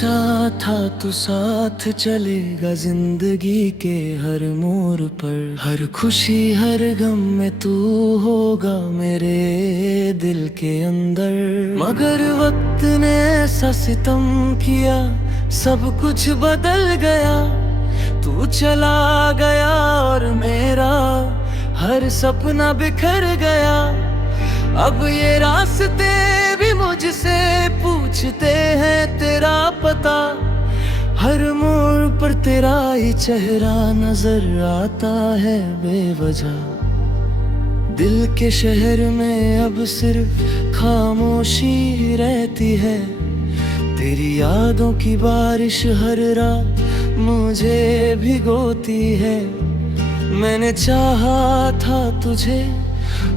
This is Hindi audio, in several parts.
सोचा था तू साथ चलेगा जिंदगी के हर मोड़ पर, हर खुशी हर गम में तू होगा मेरे दिल के अंदर। मगर वक्त ने ऐसा सितम किया, सब कुछ बदल गया। तू चला गया और मेरा हर सपना बिखर गया। अब ये रास्ते भी मुझसे पूछते हैं तेरा पता, हर मोड़ पर तेरा ही चेहरा नजर आता है बेवजह। दिल के शहर में अब सिर्फ खामोशी रहती है, तेरी यादों की बारिश हर रात मुझे भिगोती है। मैंने चाहा था तुझे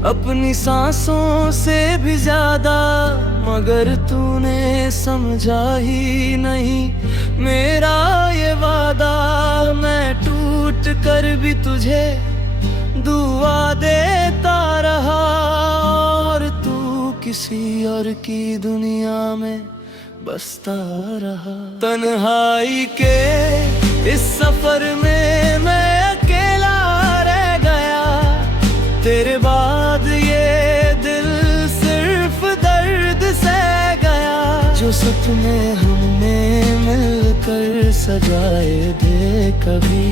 अपनी सांसों से भी ज्यादा, मगर तूने समझा ही नहीं मेरा ये वादा। मैं टूट कर भी तुझे दुआ देता रहा, और तू किसी और की दुनिया में बसता रहा। तन्हाई के इस सफर में मैं अकेला रह गया, तेरे बाद ये दिल सिर्फ दर्द सह गया। जो सपने हमने मिलकर सजाए थे कभी,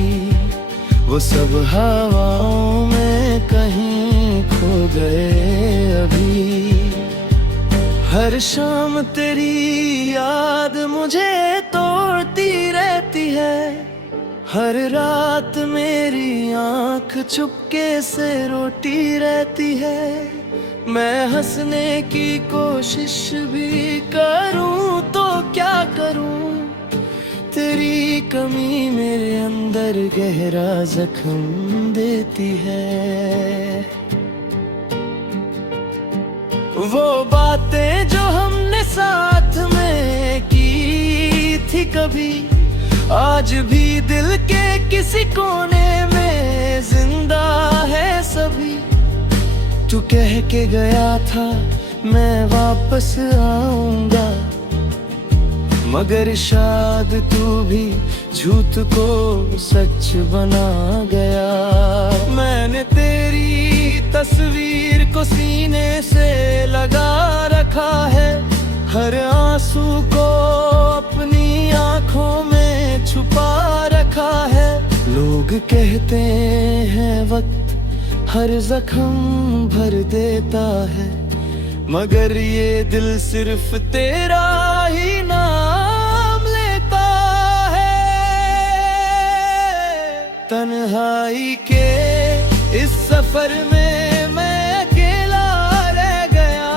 वो सब हवाओं में कहीं खो गए अभी। हर शाम तेरी याद मुझे तोड़ती रहती है, हर रात मेरी आंख चुपके से रोती रहती है। मैं हंसने की कोशिश भी करूं तो क्या करूं, तेरी कमी मेरे अंदर गहरा जख्म देती है। वो बातें जो हमने साथ में की थी कभी, आज भी दिल के किसी कोने में जिंदा है सभी। तू कह के गया था मैं वापस आऊंगा, मगर शायद तू भी झूठ को सच बना गया। मैंने तेरी तस्वीर को सीने से लगा रखा है, हर आंसू को अपनी आंखों में छुपा रखा है। लोग कहते हैं वक्त हर जख्म भर देता है, मगर ये दिल सिर्फ तेरा ही नाम लेता है। तन्हाई के इस सफर में मैं अकेला रह गया,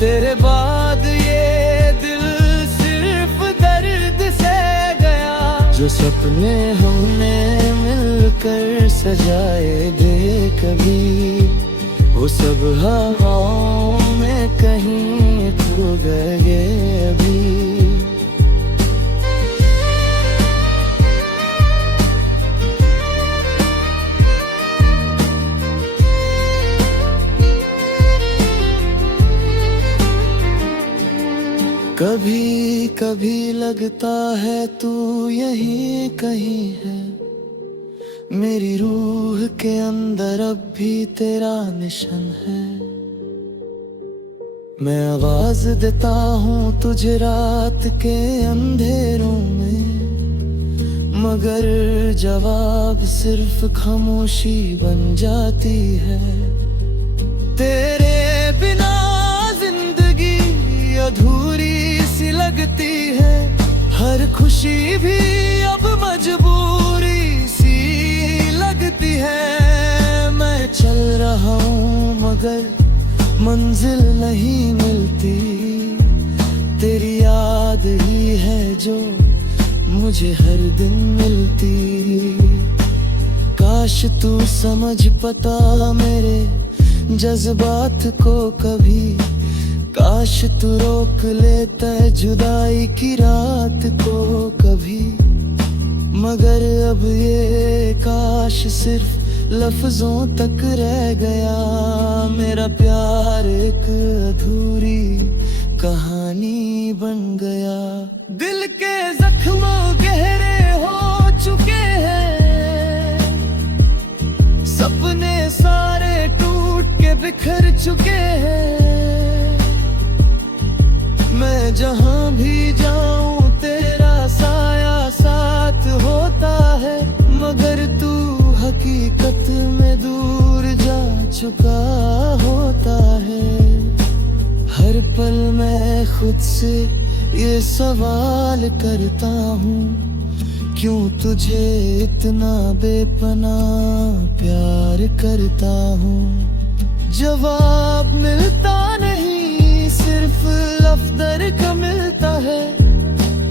तेरे बाद ये दिल सिर्फ दर्द सह गया। जो सपने हमने मिलकर सजाए थे कभी, वो सब हवाओं में कहीं खो गए अभी। कभी कभी लगता है तू यहीं कहीं है, मेरी रूह के अंदर अब भी तेरा निशान है। मैं आवाज देता हूँ तुझे रात के अंधेरों में, मगर जवाब सिर्फ खामोशी बन जाती है। तेरे बिना जिंदगी अधूरी सी लगती है, हर खुशी भी अब मजबूरी सी लगती है। मैं चल रहा हूँ मगर मंजिल नहीं मिलती, तेरी याद ही है जो मुझे हर दिन मिलती। काश तू समझ पाता मेरे जज्बात को कभी, काश तू रोक लेता जुदाई की रात को कभी। मगर अब ये काश सिर्फ लफ्जों तक रह गया, मेरा प्यार एक अधूरी कहानी बन गया। दिल के जख्म गहरे हो चुके हैं, सपने सारे टूट के बिखर चुके हैं। मैं जहां भी जाऊं तेरा साया साथ होता है, मगर तू हकीकत में दूर जा चुका होता है। हर पल मैं खुद से ये सवाल करता हूँ, क्यों तुझे इतना बेपनाह प्यार करता हूँ। जवाब मिलता नहीं, सिर्फ लफ्ज़ का मिलता है,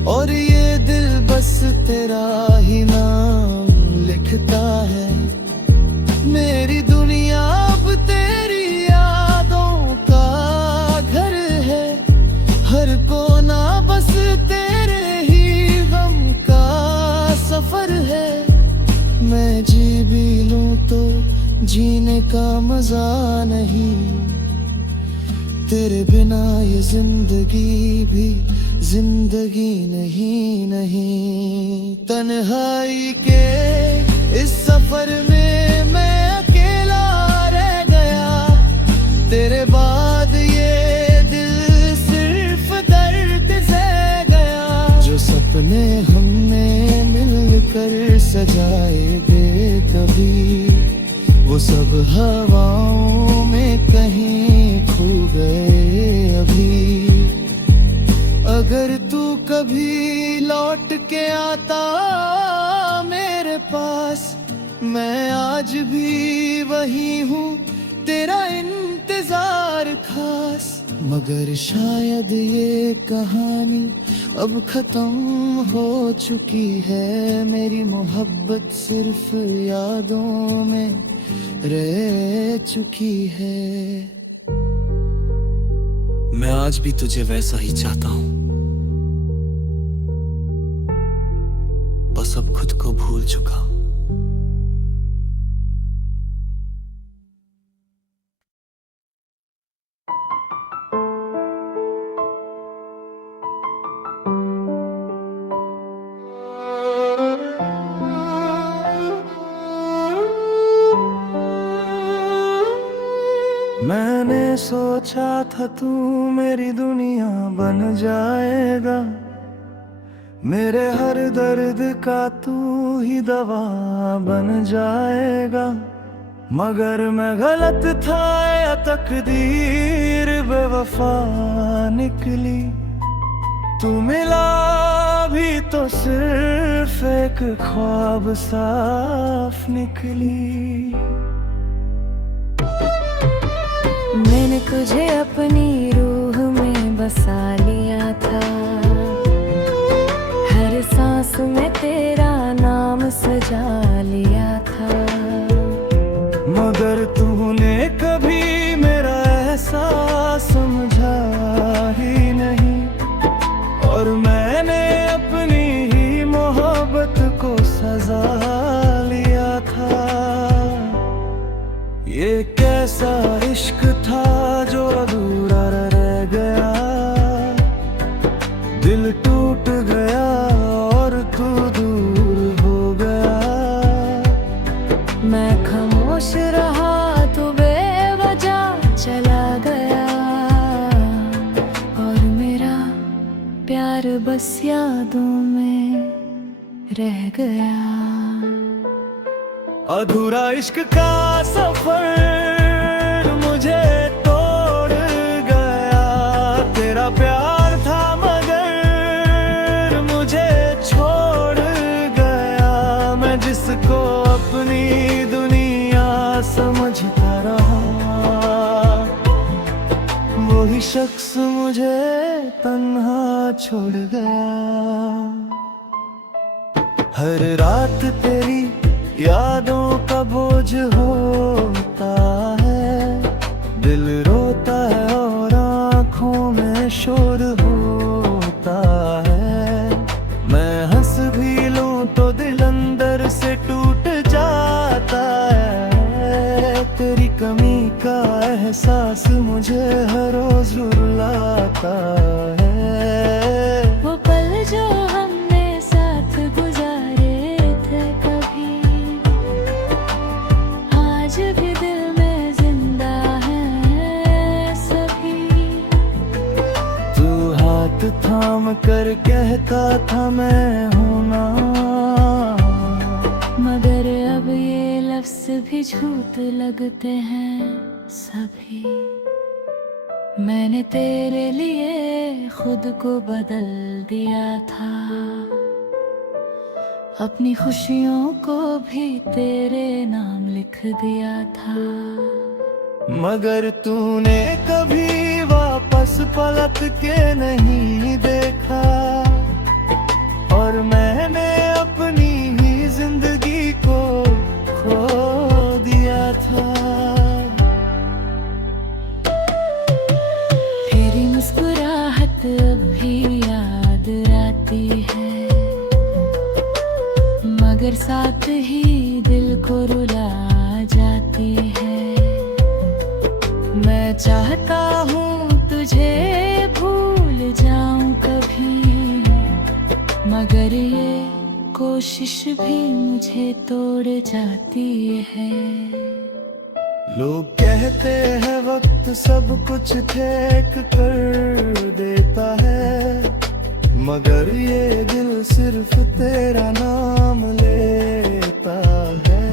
और ये दिल बस तेरा ही नाम लिखता है। मेरी दुनिया अब तेरी यादों का घर है, हर कोना बस तेरे ही गम का सफर है। मैं जी भी लूं तो जीने का मजा नहीं, तेरे बिना ये जिंदगी भी जिंदगी नहीं। नहीं तन्हाई के इस सफर में मैं अकेला रह गया, तेरे बाद ये दिल सिर्फ दर्द सह गया। जो सपने हमने मिलकर सजाए थे कभी, वो सब हवाओं में कहीं खो गए अभी। अगर तू कभी लौट के आता मेरे पास, मैं आज भी वही हूँ, तेरा इंतजार खास। मगर शायद ये कहानी अब खत्म हो चुकी है, मेरी मोहब्बत सिर्फ यादों में रह चुकी है। मैं आज भी तुझे वैसा ही चाहता हूँ, बस अब खुद को भूल चुका हूँ। मैंने सोचा था तू मेरी दुनिया बन जाएगा, मेरे हर दर्द का तू ही दवा बन जाएगा। मगर मैं गलत था या तकदीर बेवफा निकली, तू मिला भी तो सिर्फ एक ख्वाब साफ निकली। मैंने तुझे अपनी रूह में बसा लिया था, हर सांस में तेरा नाम सजा लिया था। मगर तूने कभी मेरा एहसास समझा ही नहीं, और मैंने अपनी ही मोहब्बत को सजा लिया था। ये कैसा इश्क था जो अधूरा रह गया, दिल टूट गया और तू दूर हो गया। मैं खामोश रहा, तू बेवजह चला गया, और मेरा प्यार बस यादों में रह गया। अधूरा इश्क का सफर मुझे तोड़ गया, तेरा प्यार था मगर मुझे छोड़ गया। मैं जिसको अपनी दुनिया समझता रहा, वही शख्स मुझे तन्हा छोड़ गया। हर रात तेरी यादों का बोझ होता है, दिल रोता है और आँखों में शोर होता है। मैं हंस भी लूं तो दिल अंदर से टूट जाता है, तेरी कमी का एहसास मुझे हर रोज रुलाता है। वो पल जो मगर कहता था मैं हूं ना। मगर अब ये लफ्ज भी झूठ लगते हैं सभी। मैंने तेरे लिए खुद को बदल दिया था, अपनी खुशियों को भी तेरे नाम लिख दिया था। मगर तूने कभी वापस पलट के नहीं देखा, और मैंने अपनी ही जिंदगी को खो दिया था। तेरी मुस्कुराहट अब भी याद आती है, मगर साथ ही दिल को रुला जाती है। मैं चाहता हूँ तुझे भूल जाऊं कभी, मगर ये कोशिश भी मुझे तोड़ जाती है। लोग कहते हैं वक्त सब कुछ ठीक कर देता है, मगर ये दिल सिर्फ तेरा नाम लेता है।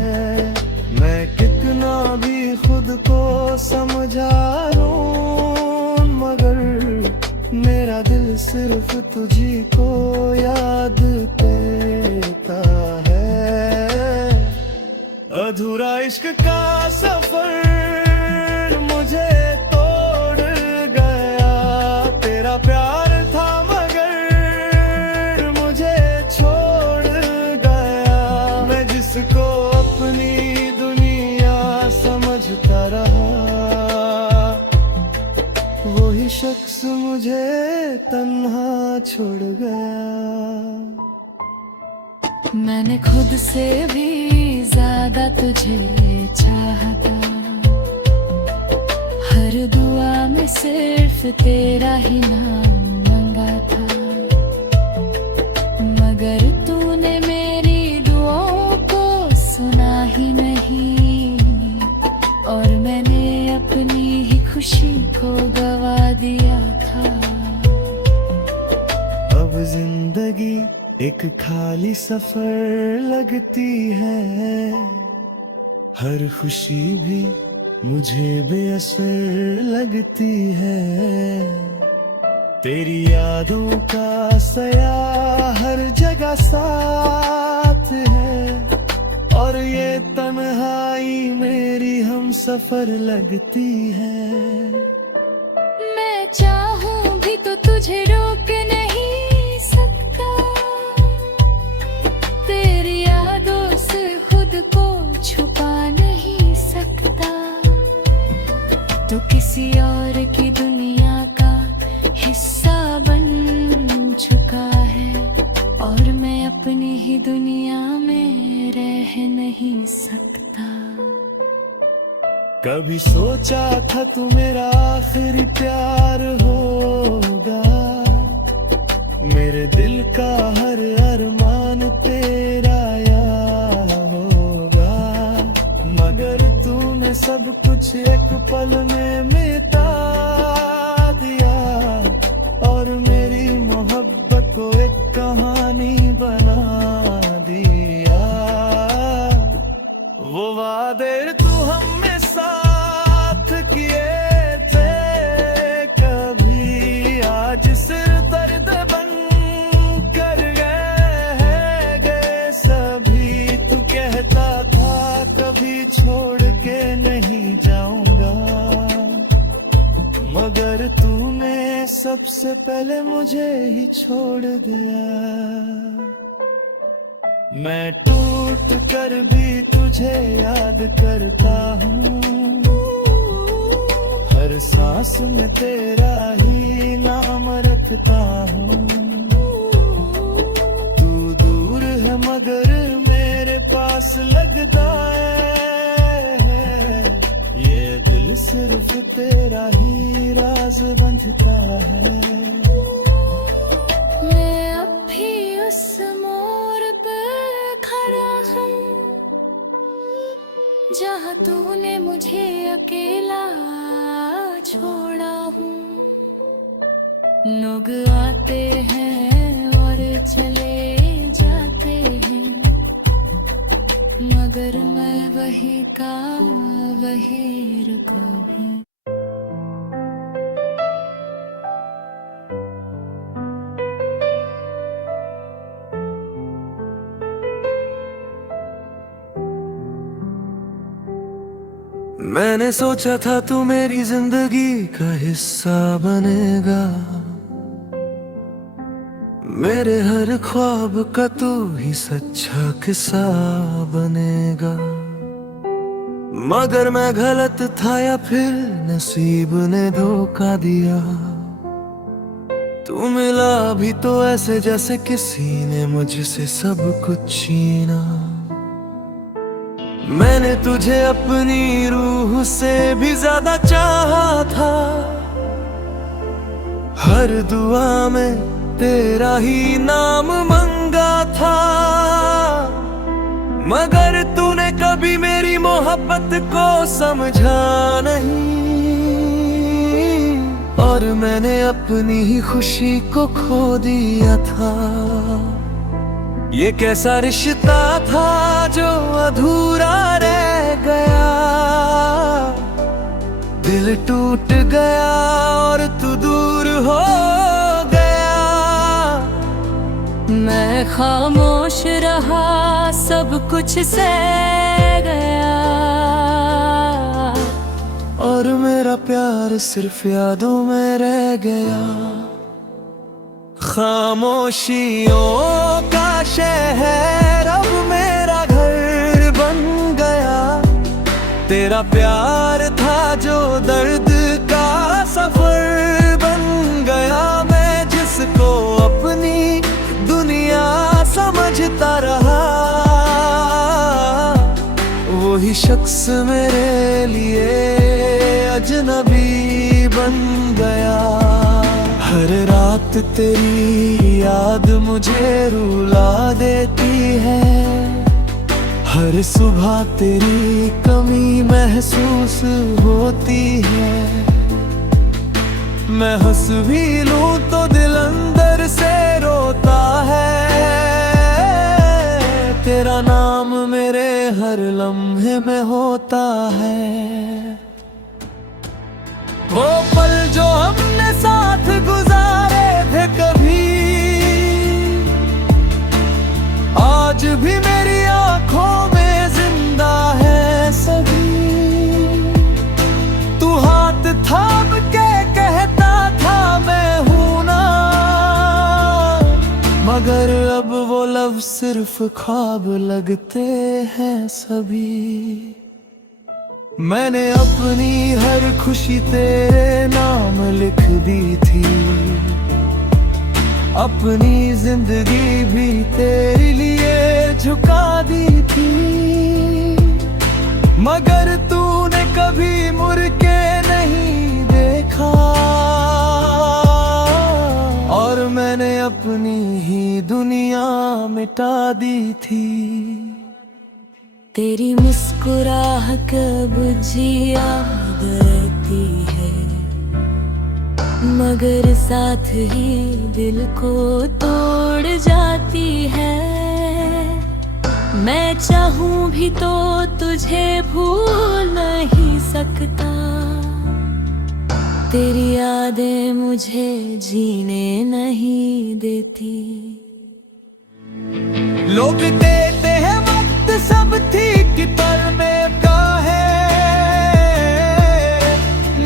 मैं कितना भी खुद को समझा लूं, मगर मेरा दिल सिर्फ तुझी को याद देता है। अधूरा इश्क का सफर मुझे तोड़ गया, तेरा प्यार था मगर मुझे छोड़ गया। मैं जिसको अपनी दुनिया समझता रहा, वही शख्स मुझे तन्हा छोड़ गया। मैंने खुद से भी ज्यादा तुझे चाहा था, हर दुआ में सिर्फ तेरा ही नाम मांगा था। मगर तूने मेरी दुआओं को सुना ही नहीं, और मैंने अपनी ही खुशी को गवा दिया था। अब जिंदगी एक खाली सफर लगती है, हर खुशी भी मुझे बेअसर लगती है। तेरी यादों का सया हर जगह साथ है, और ये तन्हाई मेरी हम सफर लगती है। मैं चाहूं भी तो तुझे रोक नहीं सकता, तेरी यादों से खुद को छुपा नहीं सकता। तो किसी और की दुनिया का हिस्सा बन चुका है, और मैं अपनी ही दुनिया में रह नहीं सकता। कभी सोचा था तू मेरा आखिरी प्यार होगा, मेरे दिल का हर अरमान तेरा यार होगा। मगर तूने सब कुछ एक पल में मिटा दिया, और मेरी मोहब्बत को एक कहानी बना दिया। वो वादे तू हमें साथ किए थे, कभी आज सिर दर्द बन कर गए सभी। तू कहता था कभी छोड़ के नहीं जाऊंगा, मगर तूने सबसे पहले मुझे ही छोड़ दिया। मैं टूट कर भी तुझे याद करता हूँ, हर सांस में तेरा ही नाम रखता हूँ। तू दूर है मगर मेरे पास लगता है, ये दिल सिर्फ तेरा ही राज बंधता है। मैं अब भी उस मोड़ पे खड़ा हूँ, जहाँ तूने मुझे अकेला छोड़ा हूँ। लोग आते हैं चले जाते हैं, मगर मैं वही का वही रुका हूँ। मैंने सोचा था तू मेरी जिंदगी का हिस्सा बनेगा, मेरे हर ख्वाब का तू ही सच्चा किस्सा बनेगा। मगर मैं गलत था या फिर नसीब ने धोखा दिया, तू मिला भी तो ऐसे जैसे किसी ने मुझसे सब कुछ छीना। मैंने तुझे अपनी रूह से भी ज्यादा चाहा था, हर दुआ में तेरा ही नाम मांगा था। मगर तूने कभी मेरी मोहब्बत को समझा नहीं, और मैंने अपनी ही खुशी को खो दिया था। ये कैसा रिश्ता था जो अधूरा रह गया, दिल टूट गया और तू दूर हो गया। मैं खामोश रहा, सब कुछ सह गया, और मेरा प्यार सिर्फ यादों में रह गया। खामोशियों का शहर अब मेरा घर बन गया, तेरा प्यार था जो दर्द का सफर बन गया। मैं जिसको अपनी दुनिया समझता रहा, वही शख्स मेरे लिए अजनबी बन गया। हर रात तेरी याद मुझे रुला देती है, हर सुबह तेरी कमी महसूस होती है। मैं हंस भी लूं तो दिल अंदर से रोता है, तेरा नाम मेरे हर लम्हे में होता है। वो पल जो हमने साथ गुजारे थे कभी, आज भी मेरी आंखों में जिंदा है सभी। तू हाथ थाम के कहता था मैं हूं ना, मगर अब वो लफ्ज़ सिर्फ ख्वाब लगते हैं सभी। मैंने अपनी हर खुशी तेरे नाम लिख दी थी, अपनी जिंदगी भी तेरे लिए झुका दी थी। मगर तूने कभी मुड़ के नहीं देखा, और मैंने अपनी ही दुनिया मिटा दी थी। तेरी मुस्कुराहट कब याद रहती है, मगर साथ ही दिल को तोड़ जाती है। मैं चाहूं भी तो तुझे भूल नहीं सकता, तेरी यादें मुझे जीने नहीं देती। लोग देते हैं वक्त सब ठीक पल में का है,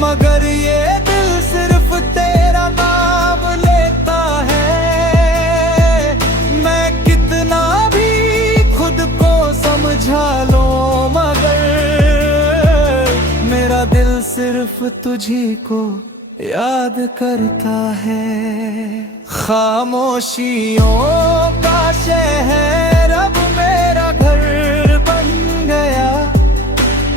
मगर ये दिल सिर्फ तेरा नाम लेता है। मैं कितना भी खुद को समझा लूं, मगर मेरा दिल सिर्फ तुझी को याद करता है। खामोशियों का शहर अब मेरा घर बन गया,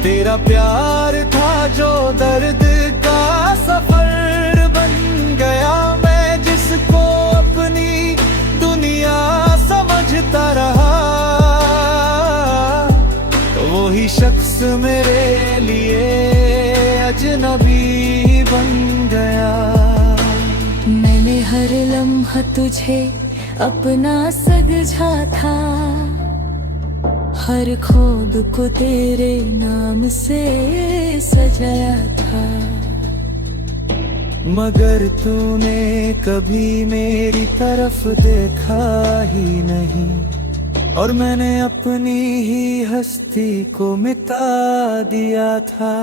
तेरा प्यार था जो दर्द का सफर बन गया। मैं जिसको अपनी दुनिया समझता रहा, वही शख्स मेरे लिए अजनबी बन गया। मैंने हर लम्हा तुझे अपना सजा था, हर ख्वाब को तेरे नाम से सजाया था। मगर तूने कभी मेरी तरफ देखा ही नहीं, और मैंने अपनी ही हस्ती को मिटा दिया था।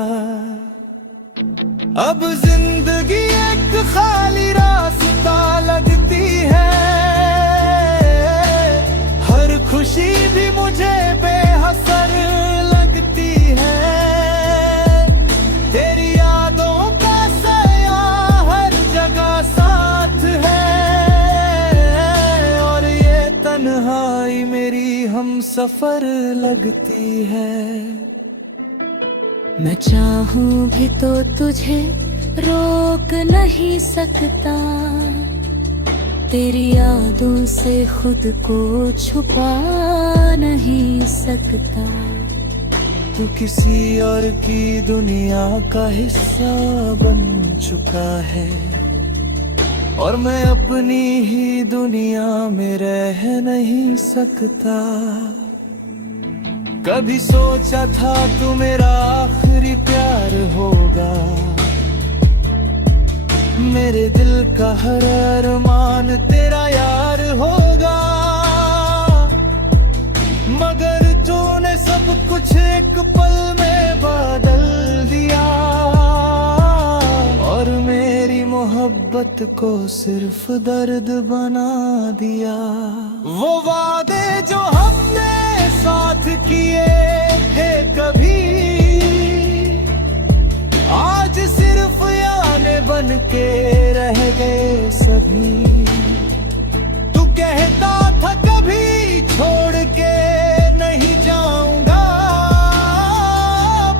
अब जिंदगी एक खाली रास्ता लगती है, हर खुशी भी मुझे बेहसर लगती है। तेरी यादों का साया हर जगह साथ है, और ये तन्हाई मेरी हम सफर लगती है। मैं चाहूं भी तो तुझे रोक नहीं सकता, तेरी यादों से खुद को छुपा नहीं सकता। तू किसी और की दुनिया का हिस्सा बन चुका है, और मैं अपनी ही दुनिया में रह नहीं सकता। कभी सोचा था तू मेरा आखिरी प्यार होगा, मेरे दिल का हर अरमान तेरा यार होगा। मगर तूने सब कुछ एक पल में बदल दिया, और मेरी मोहब्बत को सिर्फ दर्द बना दिया। वो वादे जो हमने साथ किए थे कभी, आज सिर्फ यादें बन के रह गए सभी। तू कहता था कभी छोड़ के नहीं जाऊंगा,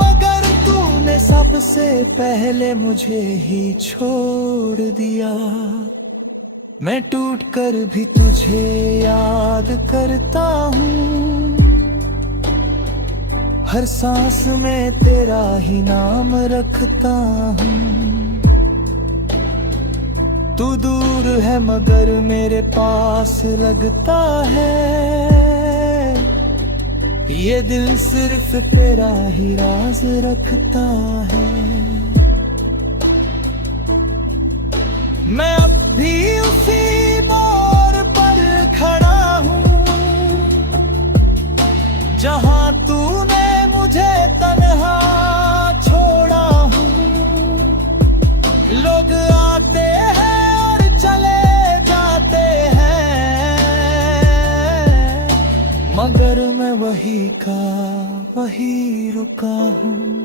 मगर तूने सबसे पहले मुझे ही छोड़ दिया। मैं टूट कर भी तुझे याद करता हूँ, हर सांस में तेरा ही नाम रखता हूँ। तू दूर है मगर मेरे पास लगता है, ये दिल सिर्फ तेरा ही राज रखता है। मैं अब भी उसी मोड़ पर खड़ा हूँ, जहाँ तूने मुझे तन्हा छोड़ा हूँ। लोग आते हैं और चले जाते हैं, मगर मैं वही का वही रुका हूँ।